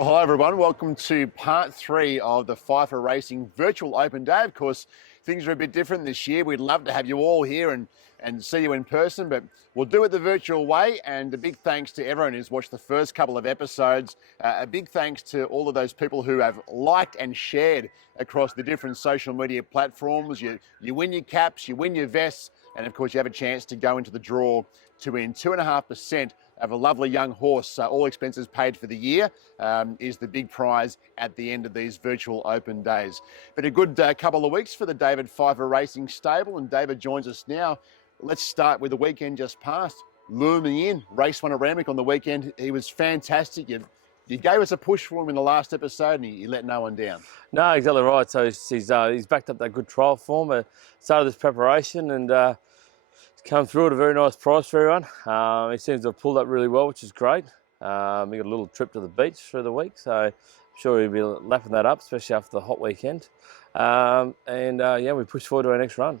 Well, hi everyone. Welcome to part 3 of the FIFA Racing Virtual Open Day. Of course, things are a bit different this year. We'd love to have you all here and see you in person, but we'll do it the virtual way. And a big thanks to everyone who's watched the first couple of episodes. A big thanks to all of those people who have liked and shared across the different social media platforms. You win your caps, you win your vests, and of course you have a chance to go into the draw to win 2.5% of a lovely young horse, all expenses paid for the year, is the big prize at the end of these virtual open days. But a good couple of weeks for the David FIFA Racing stable, and David joins us now. Let's start with the weekend just past. Looming in, race 1 at Randwick on the weekend. He was fantastic. You gave us a push for him in the last episode, and he let no one down. No, exactly right. So he's backed up that good trial form, started this preparation, and come through at a very nice price for everyone. He seems to have pulled up really well, which is great. He got a little trip to the beach through the week, so I'm sure he'll be lapping that up, especially after the hot weekend. Yeah, we push forward to our next run.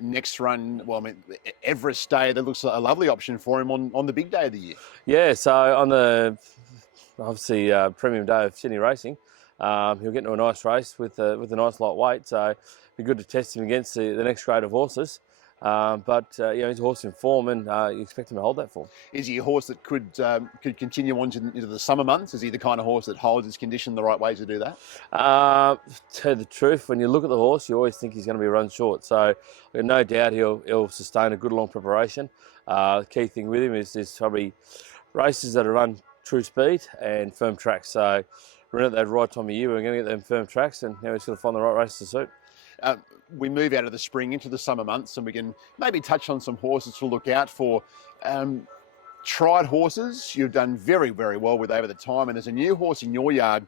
Next run, well, I mean, Everest Day, that looks a lovely option for him on the big day of the year. Yeah, so on the, obviously, premium day of Sydney racing, he'll get into a nice race with a nice light weight, so it'll be good to test him against the next grade of horses. But he's a horse in form, and you expect him to hold that form. Is he a horse that could continue on into the summer months? Is he the kind of horse that holds his condition the right way to do that? To tell you the truth, when you look at the horse, you always think he's going to be run short. So no doubt he'll sustain a good long preparation. The key thing with him is probably races that are run true speed and firm tracks. So we're in at that right time of year. We're going to get them firm tracks, and now we're just going to find the right race to suit. We move out of the spring into the summer months, and we can maybe touch on some horses to look out for. Tried horses you've done very, very well with over the time, and there's a new horse in your yard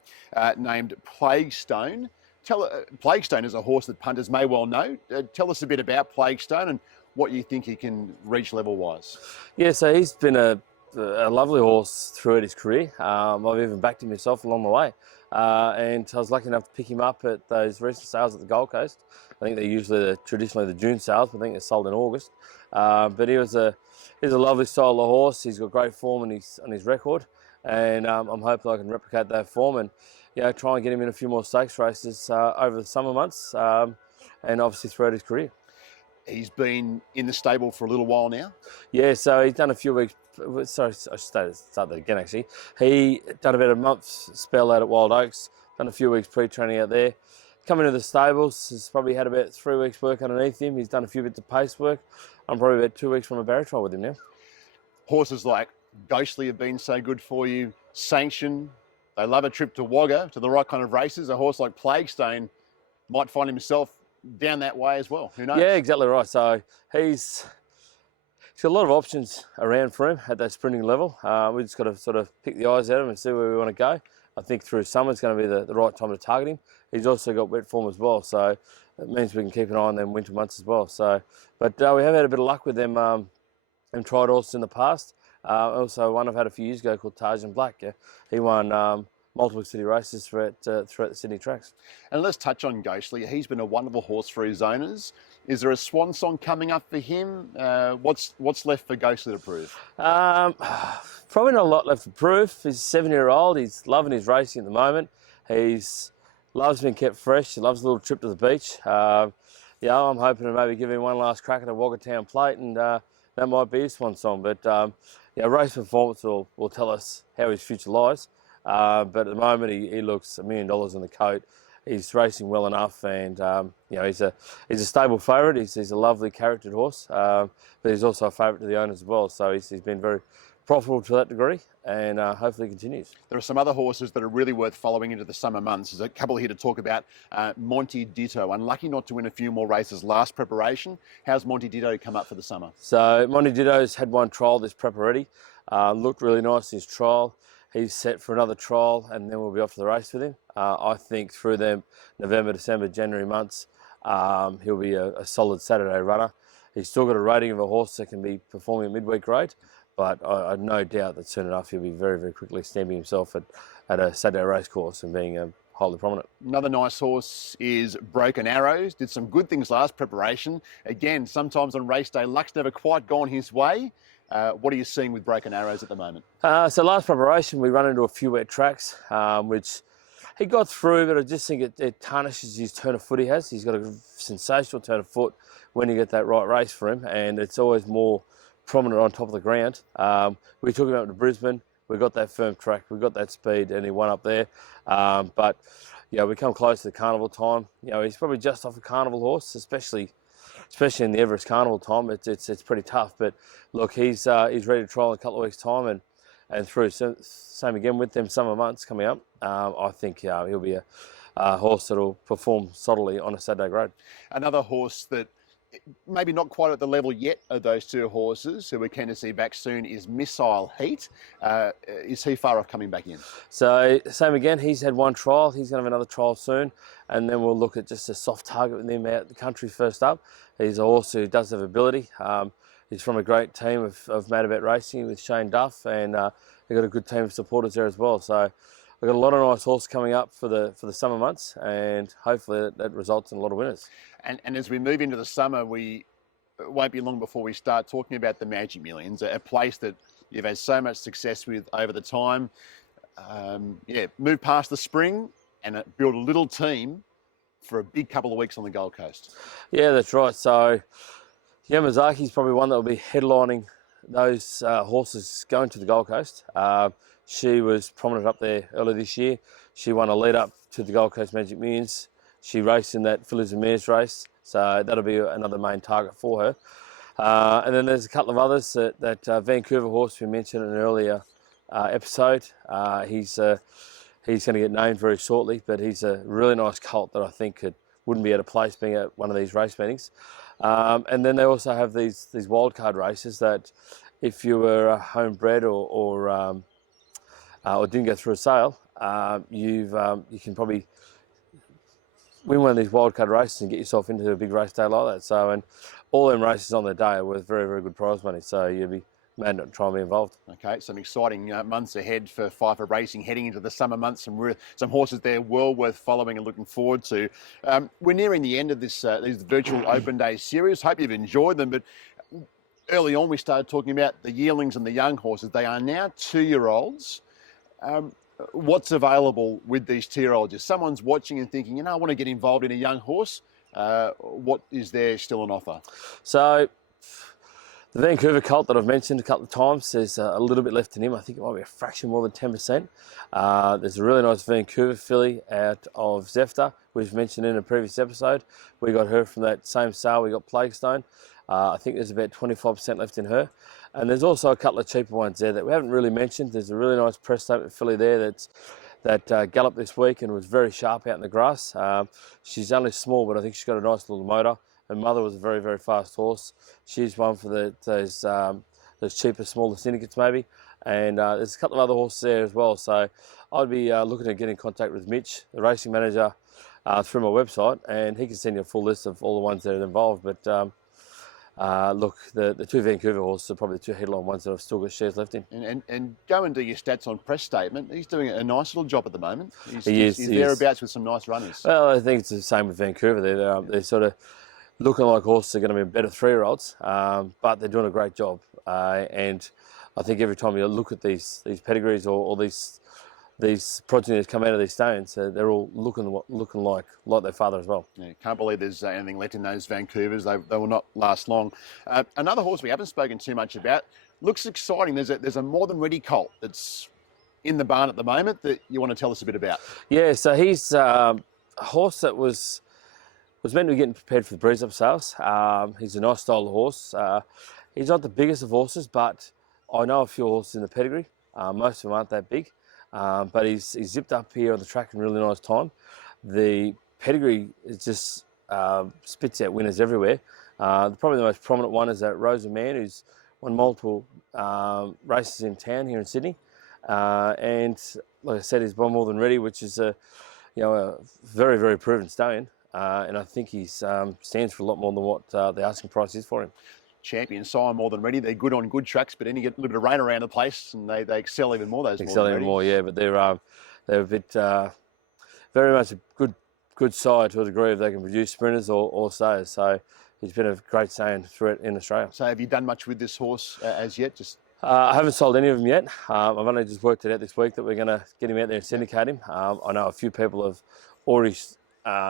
named Plaguestone. Plaguestone is a horse that punters may well know. Tell us a bit about Plaguestone and what you think he can reach level-wise. Yeah, so he's been a lovely horse throughout his career. I've even backed him myself along the way. And I was lucky enough to pick him up at those recent sales at the Gold Coast. I think they're traditionally the June sales, but I think they're sold in August. But he's a lovely style of horse. He's got great form on his record, and I'm hoping I can replicate that form and try and get him in a few more stakes races over the summer months, and obviously throughout his career. He's been in the stable for a little while now. Yeah, so he's done a few weeks. Sorry, I should start that again. Actually, he done about a month's spell out at Wild Oaks. Done a few weeks pre-training out there. Coming to the stables, has probably had about 3 weeks work underneath him. He's done a few bits of pace work. I'm probably about 2 weeks from a barrier trial with him now. Horses like Ghostly have been so good for you. Sanction, they love a trip to Wagga, to the right kind of races. A horse like Plaguestone might find himself down that way as well. Who knows? Yeah, exactly right. So he's got a lot of options around for him at that sprinting level. We just got to sort of pick the eyes out of him and see where we want to go. I think through summer it's going to be the right time to target him. He's also got wet form as well, so it means we can keep an eye on them winter months as well. So, but we have had a bit of luck with them and tried horses in the past. Also, one I've had a few years ago called Tarzan Black. Yeah? He won multiple city races throughout the Sydney tracks. And let's touch on Ghostly. He's been a wonderful horse for his owners. Is there a swan song coming up for him? What's left for Ghostly to prove? Probably not a lot left to prove. He's a 7-year-old. He's loving his racing at the moment. Loves being kept fresh. He loves a little trip to the beach. I'm hoping to maybe give him one last crack at a Wagga Town plate, and that might be his swan song. But race performance will tell us how his future lies. But at the moment, he looks $1 million in the coat. He's racing well enough, and he's a stable favourite. He's a lovely charactered horse, but he's also a favourite to the owners as well. So he's been very profitable to that degree, and hopefully continues. There are some other horses that are really worth following into the summer months. There's a couple here to talk about. Monty Ditto, unlucky not to win a few more races last preparation. How's Monty Ditto come up for the summer? So Monty Ditto's had one trial this prep already. Looked really nice in his trial. He's set for another trial, and then we'll be off to the race with him. I think through them November, December, January months, he'll be a solid Saturday runner. He's still got a rating of a horse that can be performing at midweek grade, but I've no doubt that soon enough he'll be very, very quickly stamping himself at a Saturday race course and being highly prominent. Another nice horse is Broken Arrows. Did some good things last preparation. Again, sometimes on race day, luck's never quite gone his way. What are you seeing with Broken Arrows at the moment? So last preparation, we run into a few wet tracks, which he got through, but I just think it tarnishes his turn of foot he has. He's got a sensational turn of foot when you get that right race for him, and it's always more prominent on top of the ground. We took him up to Brisbane. We got that firm track, we got that speed, and he won up there. But yeah, we come close to the carnival time. You know, he's probably just off a carnival horse, especially in the Everest carnival time. It's pretty tough. But look, he's ready to trial in a couple of weeks' time, and through. Same again with them summer months coming up. I think he'll be a horse that'll perform solidly on a Saturday grade. Another horse that maybe not quite at the level yet of those two horses who we're keen to see back soon is Missile Heat. Is he far off coming back in? So same again, he's had one trial, he's going to have another trial soon, and then we'll look at just a soft target with him out the country first up. He's a horse who does have ability. He's from a great team of Mad About Racing with Shane Duff, and they've got a good team of supporters there as well. So we've got a lot of nice horses coming up for the summer months, and hopefully that results in a lot of winners. And as we move into the summer, it won't be long before we start talking about the Magic Millions, a place that you've had so much success with over the time. Move past the spring and build a little team for a big couple of weeks on the Gold Coast. Yeah, that's right. So Yamazaki's probably one that will be headlining those horses going to the Gold Coast. She was prominent up there earlier this year. She won a lead up to the Gold Coast Magic Millions. She raced in that Fillies and Mares race, so that'll be another main target for her. And then there's a couple of others. That Vancouver horse we mentioned in an earlier episode. He's going to get named very shortly, but he's a really nice colt that I think wouldn't be out of place being at one of these race meetings. And then they also have these wildcard races that if you were homebred or didn't go through a sale, you can probably win one of these wildcard races and get yourself into a big race day like that. So, and all them races on the day are worth very, very good prize money. So you'll be mad not to try and be involved. Okay, some exciting months ahead for Pfeiffer Racing heading into the summer months. Some horses there well worth following and looking forward to. We're nearing the end of these virtual open day series. Hope you've enjoyed them. But early on, we started talking about the yearlings and the young horses. They are now 2-year-olds. What's available with these 2-year-olds? If someone's watching and thinking, I want to get involved in a young horse, what is there still on offer? So the Vancouver colt that I've mentioned a couple of times, there's a little bit left in him. I think it might be a fraction more than 10%. There's a really nice Vancouver filly out of Zefta, we've mentioned in a previous episode. We got her from that same sale. We got Plaguestone. I think there's about 25% left in her. And there's also a couple of cheaper ones there that we haven't really mentioned. There's a really nice press statement filly there that galloped this week and was very sharp out in the grass. She's only small, but I think she's got a nice little motor. Her mother was a very, very fast horse. She's one for those cheaper, smaller syndicates maybe. And there's a couple of other horses there as well. So I'd be looking to get in contact with Mitch, the racing manager, through my website, and he can send you a full list of all the ones that are involved. But look, the two Vancouver horses are probably the two headline ones that I've still got shares left in. And go and do your stats on press statement. He's doing a nice little job at the moment. He's thereabouts with some nice runners. Well, I think it's the same with Vancouver. They're sort of looking like horses are going to be better 3-year-olds, but they're doing a great job. And I think every time you look at these pedigrees or these progeny that come out of these stones, they're all looking like their father as well. Yeah, can't believe there's anything left in those Vancouvers. They will not last long. Another horse we haven't spoken too much about, looks exciting. There's a more than ready colt that's in the barn at the moment that you want to tell us a bit about. Yeah, so he's a horse that was meant to be getting prepared for the breeze up sales. He's a nice style of horse. He's not the biggest of horses, but I know a few horses in the pedigree. Most of them aren't that big. But he's zipped up here on the track in really nice time. The pedigree is just spits out winners everywhere. Probably the most prominent one is that Rosa Man, who's won multiple races in town here in Sydney. And like I said, he's won more than ready, which is a very, very proven stallion. And I think he stands for a lot more than what the asking price is for him. Champion sign more than ready. They're good on good tracks, but then you get a little bit of rain around the place and they excel even more. Excel even more, yeah. But they're a bit very much a good side to a degree if they can produce sprinters or stayers. So he's been a great staying through it in Australia. So have you done much with this horse as yet? Just I haven't sold any of them yet. I've only just worked it out this week that we're going to get him out there and syndicate him. I know a few people have already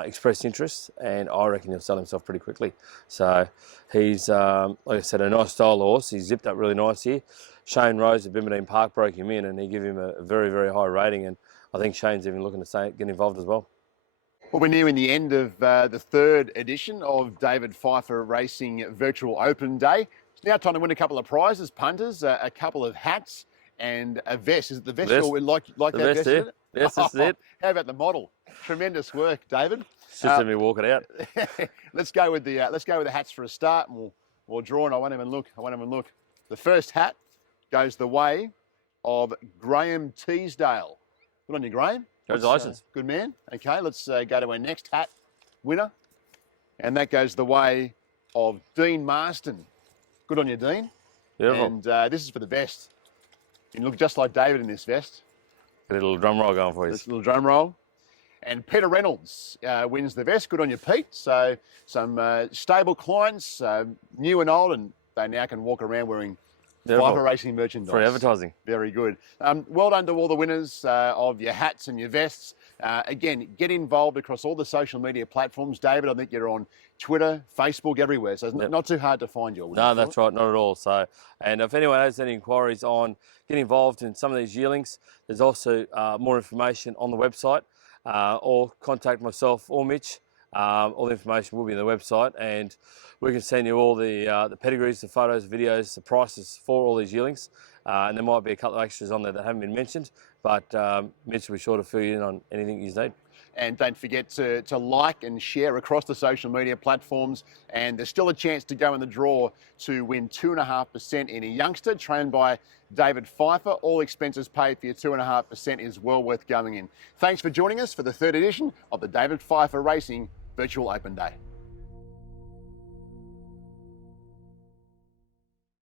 expressed interest, and I reckon he'll sell himself pretty quickly. So he's, like I said, a nice style horse. He's zipped up really nice here. Shane Rose at Bimberdine Park broke him in, and he gave him a very, very high rating. And I think Shane's even looking to get involved as well. Well, we're nearing the end of the third edition of David Pfeiffer Racing Virtual Open Day. It's now time to win a couple of prizes, punters, a couple of hats and a vest. Is it the vest? Or like the that vest? Vest? Yes, that's it. How about the model? Tremendous work, David. Just let me walk it out. Let's go with the hats for a start, and we'll draw. And I won't even look. The first hat goes the way of Graham Teasdale. Good on you, Graham. Congratulations. Good man. Okay, let's go to our next hat winner. And that goes the way of Dean Marston. Good on you, Dean. Beautiful. And this is for the vest. You look just like David in this vest. A little drum roll going for you. This little drum roll. And Peter Reynolds wins the vest. Good on you, Pete. So some stable clients, new and old, and they now can walk around wearing Pfeiffer Racing merchandise. Free advertising. Very good. Well done to all the winners of your hats and your vests. Again, get involved across all the social media platforms. David, I think you're on Twitter, Facebook, everywhere. So it's not too hard to find you. No, that's right. Not at all. So, and if anyone has any inquiries on getting involved in some of these yearlings, there's also more information on the website, or contact myself or Mitch. All the information will be on the website, and we can send you all the pedigrees, the photos, videos, the prices for all these yearlings. And there might be a couple of extras on there that haven't been mentioned, but Mitch will be sure to fill you in on anything you need. And don't forget to like and share across the social media platforms. And there's still a chance to go in the draw to win 2.5% in a youngster trained by David Pfeiffer. All expenses paid for your 2.5% is well worth going in. Thanks for joining us for the third edition of the David Pfeiffer Racing Virtual Open Day.